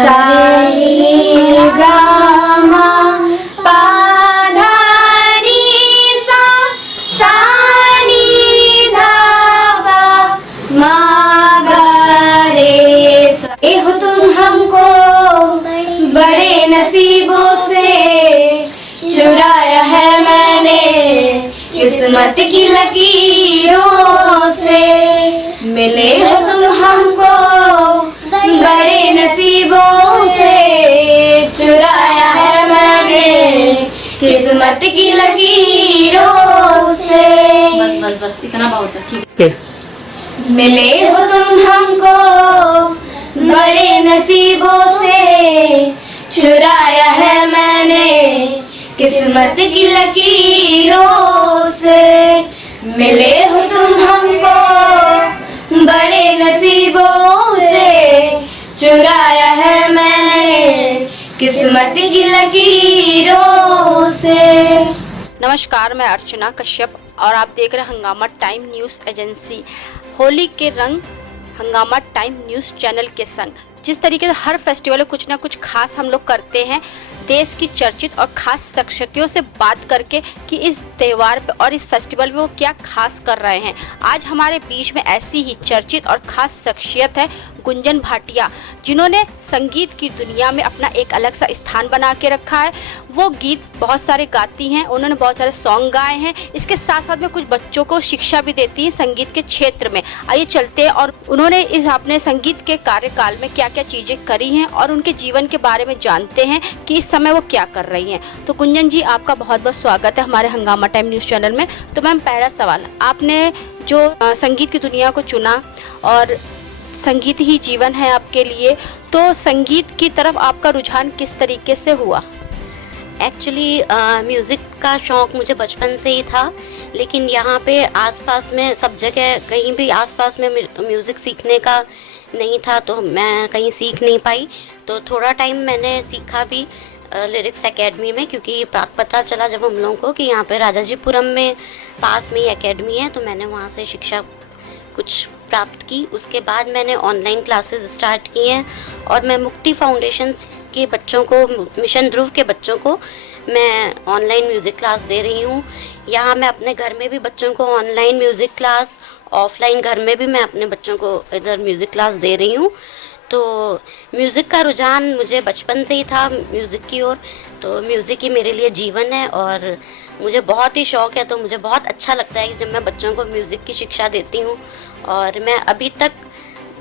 सा रे गा मा पा धा नी सा सा नी धा पा मा गा रे सा। ए हो तुम हमको बड़े नसीबों से चुराया है मैंने किस्मत की लकीरों से। मिले हो तुम हमको बड़े नसीबों से चुराया है मैंने किस्मत की लकीरों से। बस बस बस इतना बहुत है, ठीक है। मिले हो तुम हमको बड़े नसीबों से चुराया है मैंने किस्मत की लकीरों से। मिले हो तुम हमको बड़े नसीबों से चुराया है मैंने किस्मत की लकीरों से। नमस्कार, मैं अर्चना कश्यप और आप देख रहे हैं हंगामा टाइम न्यूज़ एजेंसी। होली के रंग हंगामा टाइम न्यूज़ चैनल के संग जिस तरीके से हर फेस्टिवल में कुछ ना कुछ खास हम लोग करते हैं, देश की चर्चित और खास शख्सियतों से बात करके कि इस त्यौहार पे और इस फेस्टिवल में वो क्या खास कर रहे हैं। आज हमारे बीच में ऐसी ही चर्चित और खास शख्सियत है गुंजन भाटिया, जिन्होंने संगीत की दुनिया में अपना एक अलग सा स्थान बना के रखा है। वो गीत बहुत सारे गाती हैं, उन्होंने बहुत सारे सॉन्ग गाए हैं, इसके साथ साथ में कुछ बच्चों को शिक्षा भी देती हैं संगीत के क्षेत्र में। आइए चलते हैं और उन्होंने इस अपने संगीत के कार्यकाल में क्या क्या चीज़ें करी हैं और उनके जीवन के बारे में जानते हैं कि इस समय वो क्या कर रही हैं। तो गुंजन जी, आपका बहुत बहुत स्वागत है हमारे हंगामा टाइम न्यूज़ चैनल में। तो मैम, पहला सवाल, आपने जो संगीत की दुनिया को चुना और संगीत ही जीवन है आपके लिए, तो संगीत की तरफ आपका रुझान किस तरीके से हुआ? एक्चुअली म्यूज़िक का शौक़ मुझे बचपन से ही था, लेकिन यहाँ पे आसपास में सब जगह कहीं भी आसपास में म्यूज़िक सीखने का नहीं था, तो मैं कहीं सीख नहीं पाई। तो थोड़ा टाइम मैंने सीखा भी लिरिक्स एकेडमी में, क्योंकि पता चला जब हम लोगों को कि यहाँ पे राजाजीपुरम में पास में ही एकेडमी है, तो मैंने वहाँ से शिक्षा कुछ प्राप्त की। उसके बाद मैंने ऑनलाइन क्लासेस स्टार्ट की हैं और मैं मुक्ति फाउंडेशन के बच्चों को, मिशन ध्रुव के बच्चों को मैं ऑनलाइन म्यूज़िक क्लास दे रही हूँ। यहाँ मैं अपने घर में भी बच्चों को ऑनलाइन म्यूज़िक क्लास, ऑफलाइन घर में भी मैं अपने बच्चों को इधर म्यूज़िक क्लास दे रही हूँ। तो म्यूज़िक का रुझान मुझे बचपन से ही था म्यूज़िक की ओर, तो म्यूज़िक ही मेरे लिए जीवन है और मुझे बहुत ही शौक़ है। तो मुझे बहुत अच्छा लगता है कि जब मैं बच्चों को म्यूज़िक की शिक्षा देती हूँ, और मैं अभी तक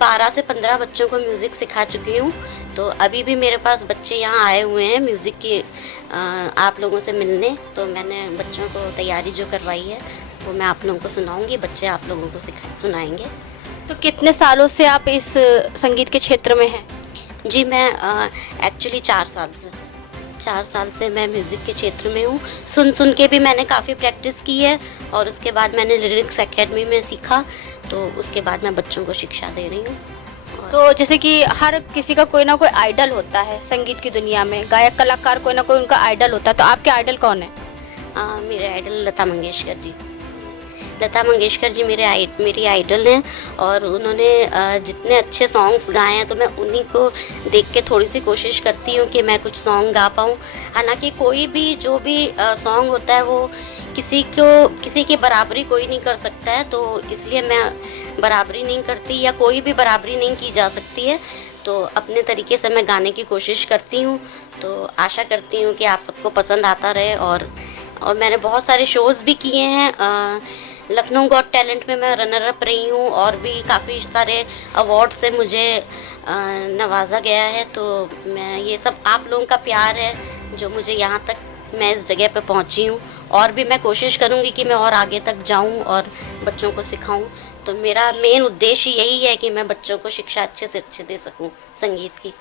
12 से 15 बच्चों को म्यूज़िक सिखा चुकी हूँ। तो अभी भी मेरे पास बच्चे यहाँ आए हुए हैं म्यूज़िक की आप लोगों से मिलने, तो मैंने बच्चों को तैयारी जो करवाई है वो मैं आप लोगों को सुनाऊंगी, बच्चे आप लोगों को सुनाएंगे। तो कितने सालों से आप इस संगीत के क्षेत्र में हैं? जी, मैं एक्चुअली 4 साल से मैं म्यूज़िक के क्षेत्र में हूँ। सुन के भी मैंने काफ़ी प्रैक्टिस की है और उसके बाद मैंने लिरिक्स एकेडमी में सीखा, तो उसके बाद मैं बच्चों को शिक्षा दे रही हूँ। तो जैसे कि हर किसी का कोई ना कोई आइडल होता है संगीत की दुनिया में, गायक कलाकार कोई ना कोई उनका आइडल होता है, तो आपके आइडल कौन है? मेरे आइडल लता मंगेशकर जी। लता मंगेशकर जी मेरी आइडल हैं और उन्होंने जितने अच्छे सॉन्ग्स गाए हैं, तो मैं उन्हीं को देख के थोड़ी सी कोशिश करती हूँ कि मैं कुछ सॉन्ग गा पाऊँ। हालांकि कोई भी जो भी सॉन्ग होता है वो किसी की बराबरी कोई नहीं कर सकता है, तो इसलिए मैं बराबरी नहीं करती या कोई भी बराबरी नहीं की जा सकती है। तो अपने तरीके से मैं गाने की कोशिश करती हूँ, तो आशा करती हूँ कि आप सबको पसंद आता रहे। और मैंने बहुत सारे शोज़ भी किए हैं। लखनऊ गॉट टैलेंट में मैं रनर अप रही हूँ और भी काफ़ी सारे अवार्ड से मुझे नवाजा गया है। तो मैं ये सब आप लोगों का प्यार है जो मुझे यहाँ तक मैं इस जगह पे पहुँची हूँ, और भी मैं कोशिश करूँगी कि मैं और आगे तक जाऊँ और बच्चों को सिखाऊँ। तो मेरा मेन उद्देश्य यही है कि मैं बच्चों को शिक्षा अच्छे से अच्छे दे सकूँ संगीत की।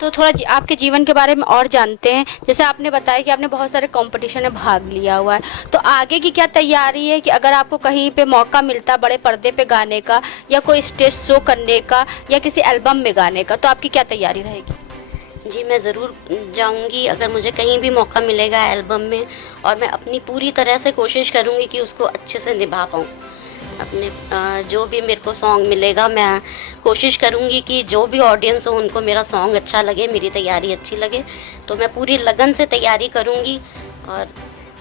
तो थोड़ा आपके जीवन के बारे में और जानते हैं। जैसे आपने बताया कि आपने बहुत सारे कंपटीशन में भाग लिया हुआ है, तो आगे की क्या तैयारी है कि अगर आपको कहीं पे मौका मिलता बड़े पर्दे पे गाने का या कोई स्टेज शो करने का या किसी एल्बम में गाने का, तो आपकी क्या तैयारी रहेगी? जी, मैं ज़रूर जाऊंगी अगर मुझे कहीं भी मौका मिलेगा एल्बम में, और मैं अपनी पूरी तरह से कोशिश करूंगी कि उसको अच्छे से निभा पाऊँ। अपने जो भी मेरे को सॉन्ग मिलेगा मैं कोशिश करूँगी कि जो भी ऑडियंस हो उनको मेरा सॉन्ग अच्छा लगे, मेरी तैयारी अच्छी लगे। तो मैं पूरी लगन से तैयारी करूँगी और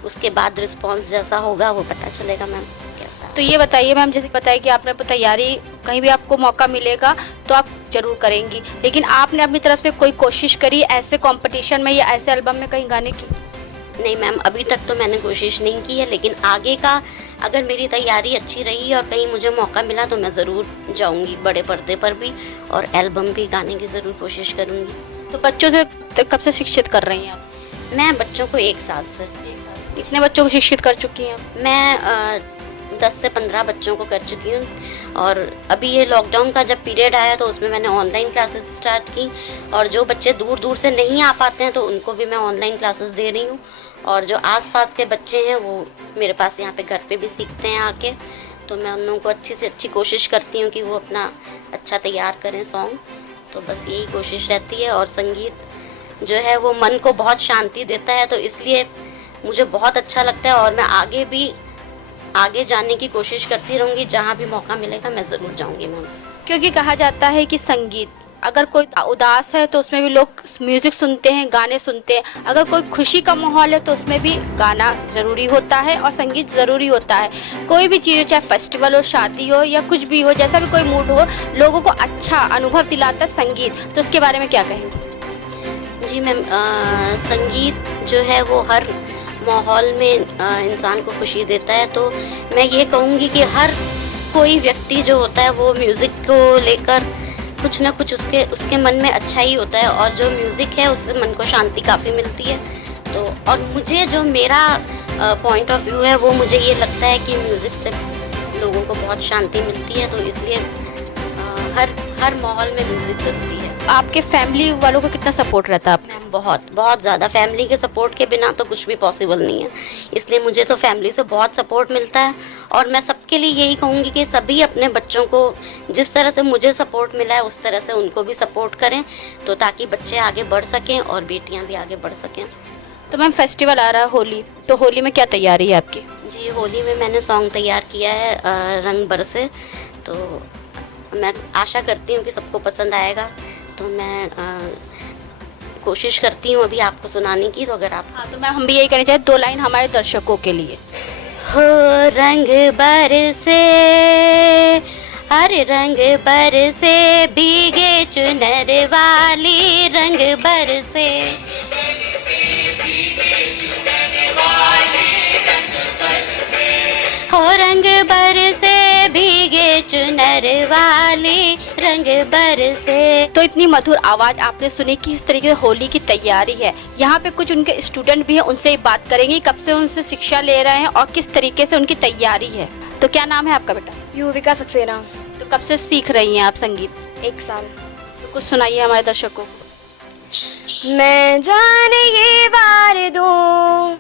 उसके बाद रिस्पांस जैसा होगा वो पता चलेगा मैम कैसा। तो ये बताइए मैम, जैसे बताइए कि आपने तैयारी कहीं भी आपको मौका मिलेगा तो आप जरूर करेंगी, लेकिन आपने अपनी तरफ से कोई कोशिश करी ऐसे कंपटीशन में या ऐसे एल्बम में कहीं गाने की? नहीं मैम, अभी तक तो मैंने कोशिश नहीं की है, लेकिन आगे का अगर मेरी तैयारी अच्छी रही और कहीं मुझे मौका मिला तो मैं ज़रूर जाऊंगी बड़े पर्दे पर भी और एल्बम भी गाने की ज़रूर कोशिश करूंगी। तो बच्चों से कब से शिक्षित कर रही हैं आप? मैं बच्चों को 1 साल से। कितने बच्चों को शिक्षित कर चुकी हैं? मैं 10 से 15 बच्चों को कर चुकी हूँ और अभी ये लॉकडाउन का जब पीरियड आया तो उसमें मैंने ऑनलाइन क्लासेस स्टार्ट की और जो बच्चे दूर दूर से नहीं आ पाते हैं तो उनको भी मैं ऑनलाइन क्लासेस दे रही हूँ और जो आसपास के बच्चे हैं वो मेरे पास यहाँ पे घर पे भी सीखते हैं आके। तो मैं उन लोगों को अच्छी से अच्छी कोशिश करती हूँ कि वो अपना अच्छा तैयार करें सॉन्ग। तो बस यही कोशिश रहती है और संगीत जो है वो मन को बहुत शांति देता है, तो इसलिए मुझे बहुत अच्छा लगता है और मैं आगे जाने की कोशिश करती रहूँगी। जहाँ भी मौका मिलेगा मैं ज़रूर जाऊँगी मैम। क्योंकि कहा जाता है कि संगीत, अगर कोई उदास है तो उसमें भी लोग म्यूजिक सुनते हैं, गाने सुनते हैं। अगर कोई खुशी का माहौल है तो उसमें भी गाना ज़रूरी होता है और संगीत ज़रूरी होता है। कोई भी चीज़ हो, चाहे फेस्टिवल हो, शादी हो या कुछ भी हो, जैसा भी कोई मूड हो, लोगों को अच्छा अनुभव दिलाता है संगीत। तो उसके बारे में क्या कहेंगे? जी मैम, संगीत जो है वो हर माहौल में इंसान को खुशी देता है। तो मैं ये कहूँगी कि हर कोई व्यक्ति जो होता है वो म्यूज़िक को लेकर कुछ ना कुछ उसके मन में अच्छा ही होता है और जो म्यूज़िक है उससे मन को शांति काफ़ी मिलती है। तो और मुझे जो मेरा पॉइंट ऑफ व्यू है वो मुझे ये लगता है कि म्यूज़िक से लोगों को बहुत शांति मिलती है। तो इसलिए हर माहौल में म्यूज़िक ज़रूरी है। आपके फैमिली वालों का कितना सपोर्ट रहता है? मैम बहुत ज़्यादा। फैमिली के सपोर्ट के बिना तो कुछ भी पॉसिबल नहीं है, इसलिए मुझे तो फैमिली से बहुत सपोर्ट मिलता है। और मैं सबके लिए यही कहूँगी कि सभी अपने बच्चों को जिस तरह से मुझे सपोर्ट मिला है उस तरह से उनको भी सपोर्ट करें, तो ताकि बच्चे आगे बढ़ सकें और बेटियाँ भी आगे बढ़ सकें। तो मैम फेस्टिवल आ रहा है होली, तो होली में क्या तैयारी है आपकी? जी, होली में मैंने सॉन्ग तैयार किया है रंग बरसे, तो मैं आशा करती हूँ कि सबको पसंद आएगा। तो मैं कोशिश करती हूँ अभी आपको सुनाने की। तो अगर आप तो मैम हम भी यही कहना चाहें 2 लाइन हमारे दर्शकों के लिए। हो रंग बरसे, हर रंग बरसे, भीगे चुनर वाली रंग बरसे, हो रंग बरसे, भीगे चुनर वाली रंग बरसे। तो इतनी मधुर आवाज़ आपने सुनी कि इस तरीके से होली की तैयारी है। यहाँ पे कुछ उनके स्टूडेंट भी हैं, उनसे ही बात करेंगे कब से उनसे शिक्षा ले रहे हैं और किस तरीके से उनकी तैयारी है। तो क्या नाम है आपका बेटा? युविका सक्सेना। तो कब से सीख रही हैं आप संगीत? 1 साल। तो कुछ सुनाइए हमारे दर्शकों को। मैं जान ये वार दूं,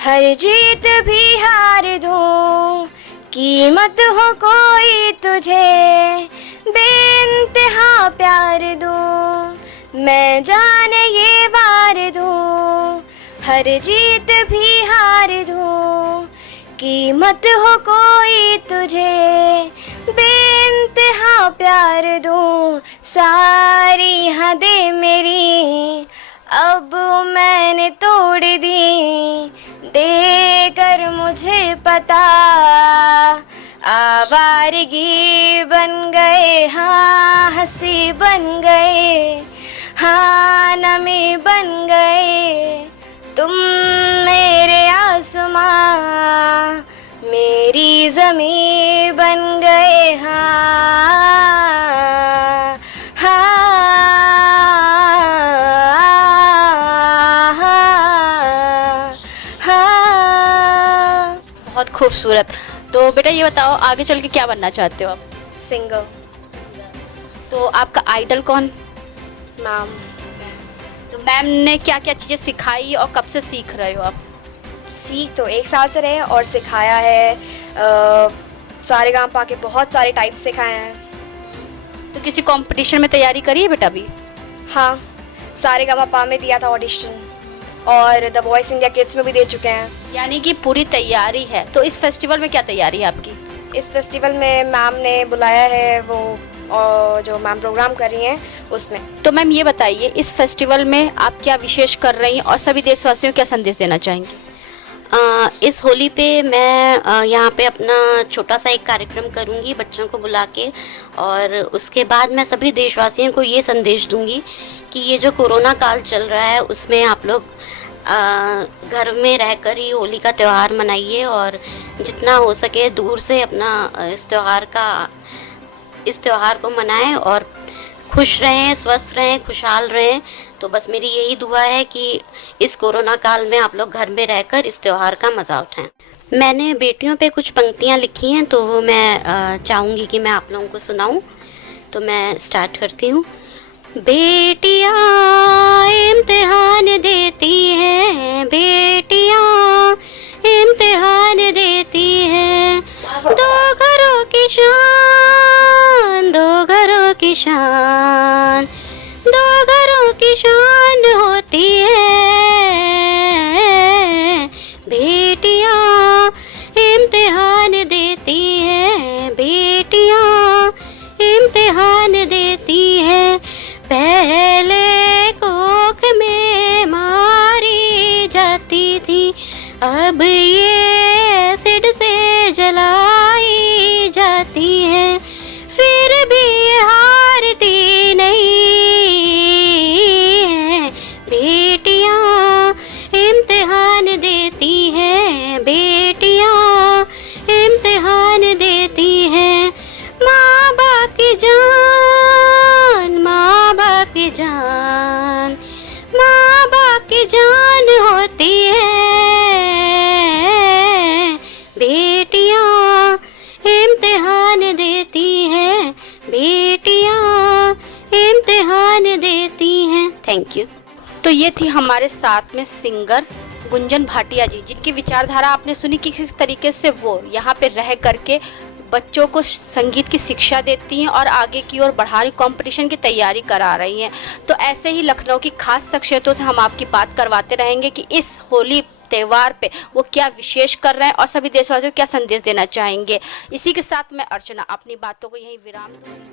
हर जीत भी हार दूं, कीमत हो कोई तुझे बेइंतहा प्यार दूं। मैं जान ये वार दूं, हर जीत भी हार दूं, कीमत हो कोई तुझे बेइंतहा प्यार दूं। सारी हदें मेरी अब मैंने तोड़ दी, देकर मुझे पता आवारगी बन गए, हाँ हंसी बन गए, हाँ नमी बन गए। तुम मेरे आसमां, मेरी ज़मीं बन गए, हाँ बहुत खूबसूरत। तो बेटा ये बताओ आगे चल के क्या बनना चाहते हो आप? सिंगर। तो आपका आइडल कौन? मैम। तो मैम ने क्या क्या चीज़ें सिखाई और कब से सीख रहे हो आप? सीख तो 1 साल से रहे और सिखाया है सारे गाँव पा के बहुत सारे टाइप सिखाए हैं। तो किसी कंपटीशन में तैयारी करी है बेटा अभी? हाँ, सारे गाँव पा में दिया था ऑडिशन और द वॉइस इंडिया किड्स में भी दे चुके हैं। यानी कि पूरी तैयारी है। तो इस फेस्टिवल में क्या तैयारी है आपकी? इस फेस्टिवल में मैम ने बुलाया है वो और जो मैम प्रोग्राम कर रही हैं उसमें। तो मैम ये बताइए, इस फेस्टिवल में आप क्या विशेष कर रही हैं और सभी देशवासियों को क्या संदेश देना चाहेंगी? इस होली पे मैं यहाँ पे अपना छोटा सा एक कार्यक्रम करूँगी बच्चों को बुला के, और उसके बाद मैं सभी देशवासियों को ये संदेश दूँगी कि ये जो कोरोना काल चल रहा है उसमें आप लोग घर में रहकर ही होली का त्यौहार मनाइए, और जितना हो सके दूर से अपना इस त्यौहार को मनाएं और खुश रहें, स्वस्थ रहें, खुशहाल रहें। तो बस मेरी यही दुआ है कि इस कोरोना काल में आप लोग घर में रहकर इस त्यौहार का मज़ा उठाएं। मैंने बेटियों पे कुछ पंक्तियाँ लिखी हैं तो वो मैं चाहूँगी कि मैं आप लोगों को सुनाऊँ। तो मैं स्टार्ट करती हूँ। बेटियाँ इम्तिहान देती हैं, बेटियाँ इम्तिहान देती हैं, दो घरों की शान, दो घरों की शान, दो घरों की शान होती है। बेटियाँ इम्तिहान देती हैं, बेटियाँ इम्तिहान देती हैं, पहले कोख में मारी जाती थी, अब ये एसिड से जलाई जाती है, फिर भी ये हारती नहीं है। बेटियाँ इम्तिहान देती हैं, बेटियाँ इम्तिहान देती हैं, माँ बाप की जान, माँ बाप की जान, माँ बाप की जान होती है। बेटियाँ इम्तिहान देती हैं, बेटियाँ इम्तिहान देती हैं। Thank you. तो ये थी हमारे साथ में सिंगर गुंजन भाटिया जी, जिनकी विचारधारा आपने सुनी कि किस तरीके से वो यहाँ पे रह करके बच्चों को संगीत की शिक्षा देती हैं और आगे की ओर बढ़ा रही, कंपटीशन की तैयारी करा रही हैं। तो ऐसे ही लखनऊ की खास शख्सियतों से हम आपकी बात करवाते रहेंगे कि इस होली त्यौहार पे वो क्या विशेष कर रहे हैं और सभी देशवासियों को क्या संदेश देना चाहेंगे। इसी के साथ मैं अर्चना अपनी बातों को यहीं विराम दूंगी।